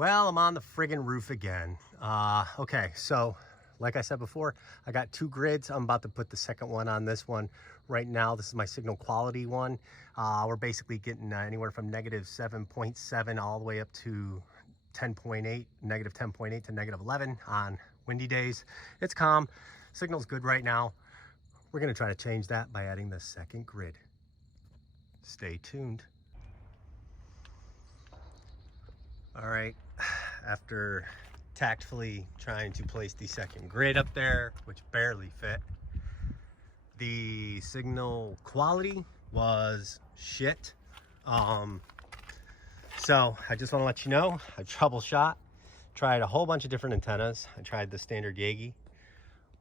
Well, I'm on the friggin' roof again. Okay, so like I said before, I got 2 grids. I'm about to put the second one on this one. Right now, this is my signal quality one. We're basically getting anywhere from negative 7.7 all the way up to 10.8, negative 10.8 to negative 11 on windy days. It's calm. Signal's good right now. We're gonna try to change that by adding the second grid. Stay tuned. All right, after tactfully trying to place the second grid up there, which barely fit, the signal quality was shit. So I just want to let you know, I troubleshot, tried a whole bunch of different antennas. I tried the standard Yagi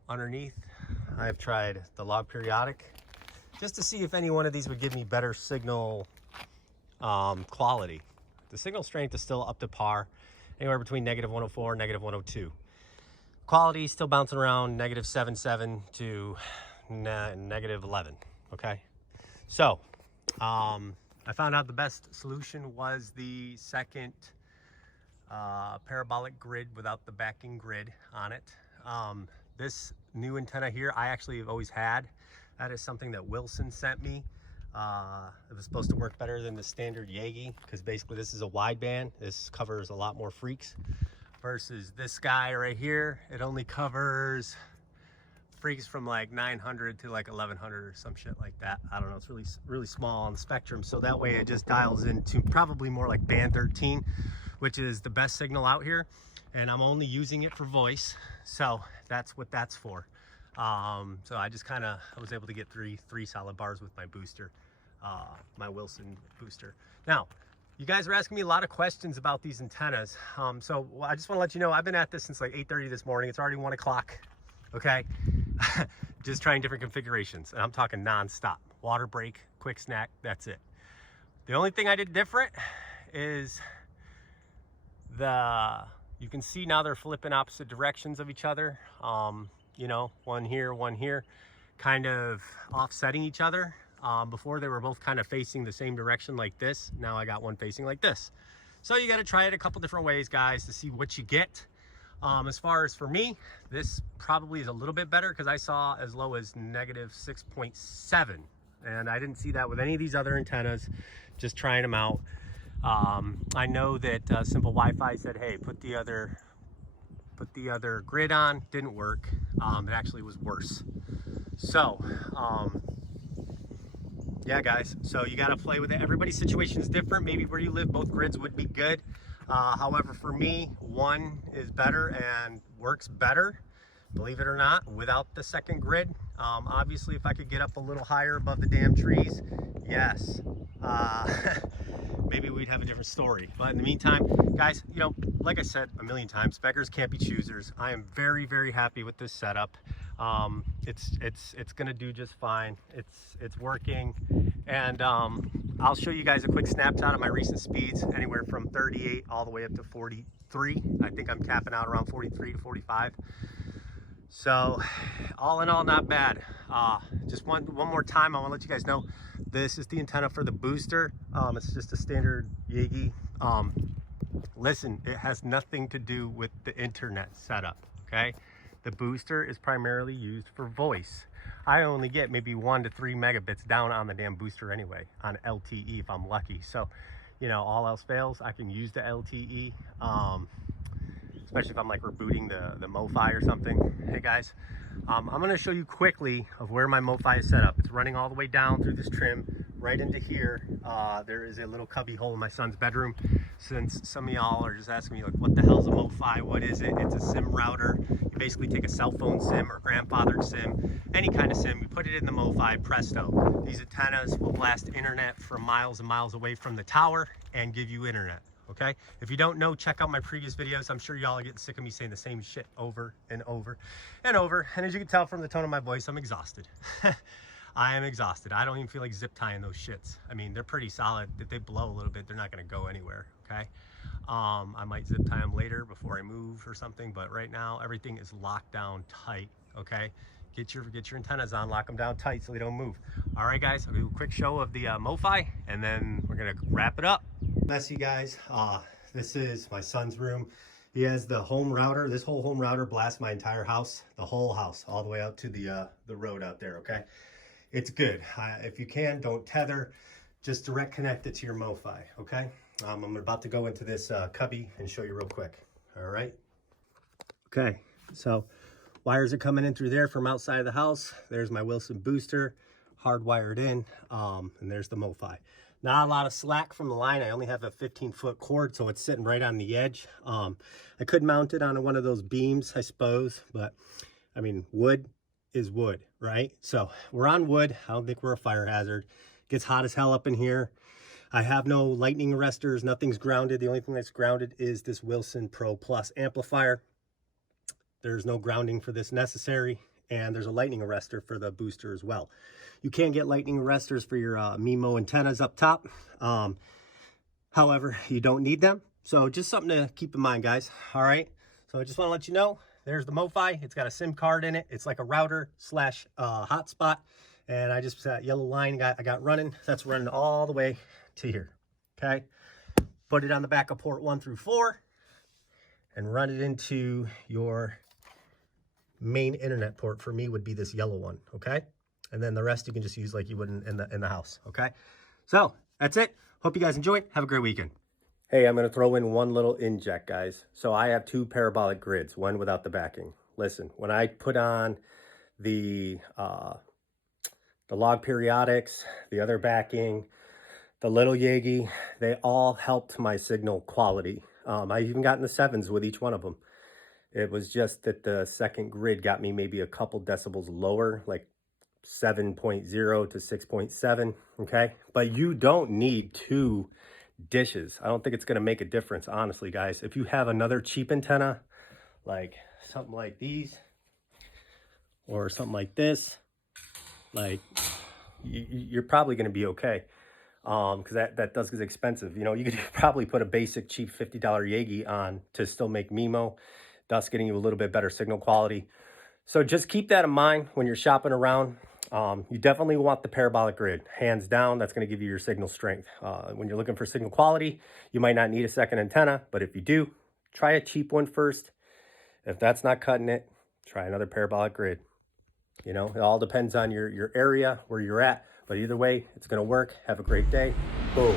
underneath. I've tried the log periodic, just to see if any one of these would give me better signal quality. The signal strength is still up to par, anywhere between negative 104 and negative 102. Quality still bouncing around negative 7.7 to negative 11, okay? So, I found out the best solution was the second parabolic grid without the backing grid on it. This new antenna here, I actually have always had. That is something that Wilson sent me. It was supposed to work better than the standard Yagi, because basically this is a wideband. This covers a lot more freaks versus this guy right here. It only covers freaks from like 900 to like 1100 or some shit like that. I don't know, it's really small on the spectrum, so that way it just dials into probably more like band 13, which is the best signal out here, and I'm only using it for voice, so that's what that's for. So I just I was able to get three solid bars with my booster, my Wilson booster. Now, you guys are asking me a lot of questions about these antennas. So I just want to let you know, I've been at this since like 8:30 this morning. It's already 1 o'clock, okay? Just trying different configurations, and I'm talking non-stop. Water break, quick snack, that's it. The only thing I did different is you can see now they're flipping opposite directions of each other. You know, one here, kind of offsetting each other. Before they were both kind of facing the same direction like this. Now I got one facing like this. So you got to try it a couple different ways, guys, to see what you get. As far as for me, this probably is a little bit better, because I saw as low as negative 6.7, and I didn't see that with any of these other antennas, just trying them out. I know that Simple Wi-Fi said, hey, put the other grid on. Didn't work. It actually was worse. So yeah, guys, so you got to play with it. Everybody's situation is different. Maybe where you live, both grids would be good. However, for me, one is better and works better, believe it or not, without the second grid. Obviously, if I could get up a little higher above the damn trees, yes, maybe we'd have a different story. But in the meantime, guys, you know, like I said a million times, beggars can't be choosers. I am very, very happy with this setup. It's gonna do just fine. It's working, and I'll show you guys a quick snapshot of my recent speeds, anywhere from 38 all the way up to 43. I think I'm capping out around 43 to 45. So all in all, not bad. Just one more time, I want to let you guys know, this is the antenna for the booster. It's just a standard Yagi. Listen, it has nothing to do with the internet setup, okay? The booster is primarily used for voice. I only get maybe 1 to 3 megabits down on the damn booster anyway, on LTE if I'm lucky. So, you know, all else fails, I can use the LTE, especially if I'm like rebooting the Mofi or something. Hey guys, I'm gonna show you quickly of where my Mofi is set up. It's running all the way down through this trim, right into here. There is a little cubby hole in my son's bedroom. Since some of y'all are just asking me, like, what the hell's a Mofi? What is it? It's a SIM router. You basically take a cell phone SIM or grandfathered SIM, any kind of SIM, you put it in the Mofi, presto. These antennas will blast internet from miles and miles away from the tower and give you internet, okay? If you don't know, check out my previous videos. I'm sure y'all are getting sick of me saying the same shit over and over and over. And as you can tell from the tone of my voice, I'm exhausted. I am exhausted. I don't even feel like zip tying those shits. I mean, they're pretty solid. If they blow a little bit, they're not gonna go anywhere, okay? I might zip tie them later before I move or something, but right now everything is locked down tight, okay? Get your antennas on, lock them down tight so they don't move. All right, guys, I'll do a quick show of the Mofi, and then we're gonna wrap it up. Messy, guys. This is my son's room. He has the home router. This whole home router blasts my entire house, the whole house, all the way out to the road out there, okay? It's good. If you can, don't tether. Just direct connect it to your Mofi, okay? I'm about to go into this cubby and show you real quick, all right? Okay, so wires are coming in through there from outside of the house. There's my Wilson booster, hardwired in, and there's the Mofi. Not a lot of slack from the line. I only have a 15-foot cord, so it's sitting right on the edge. I could mount it on one of those beams, I suppose, but I mean, wood is wood, right? So we're on wood. I don't think we're a fire hazard. It gets hot as hell up in here. I have no lightning arresters. Nothing's grounded. The only thing that's grounded is this Wilson Pro Plus amplifier. There's no grounding for this necessary, and there's a lightning arrestor for the booster as well. You can get lightning arresters for your MIMO antennas up top. However, you don't need them. So just something to keep in mind, guys. All right. So I just want to let you know, there's the Mofi. It's got a SIM card in it. It's like a router slash hotspot. And I just, that yellow line I got running, that's running all the way to here. Okay. Put it on the back of port 1 through 4 and run it into your main internet port. For me would be this yellow one. Okay. And then the rest you can just use like you would in the house, okay? So, that's it. Hope you guys enjoyed. Have a great weekend. Hey, I'm going to throw in one little inject, guys. So I have 2 parabolic grids, one without the backing. Listen, when I put on the log periodics, the other backing, the little Yagi, they all helped my signal quality. I even got in the 7s with each one of them. It was just that the second grid got me maybe a couple decibels lower, like 7.0 to 6.7, okay? But you don't need 2 dishes. I don't think it's going to make a difference, honestly, guys. If you have another cheap antenna, like something like these, or something like this, like, you're probably going to be okay. Because that does get expensive. You know, you could probably put a basic cheap $50 Yagi on to still make MIMO, thus getting you a little bit better signal quality. So just keep that in mind when you're shopping around. You definitely want the parabolic grid. Hands down, that's going to give you your signal strength. When you're looking for signal quality, you might not need a second antenna, but if you do, try a cheap one first. If that's not cutting it, try another parabolic grid. You know, it all depends on your area, where you're at, but either way, it's going to work. Have a great day. Boom.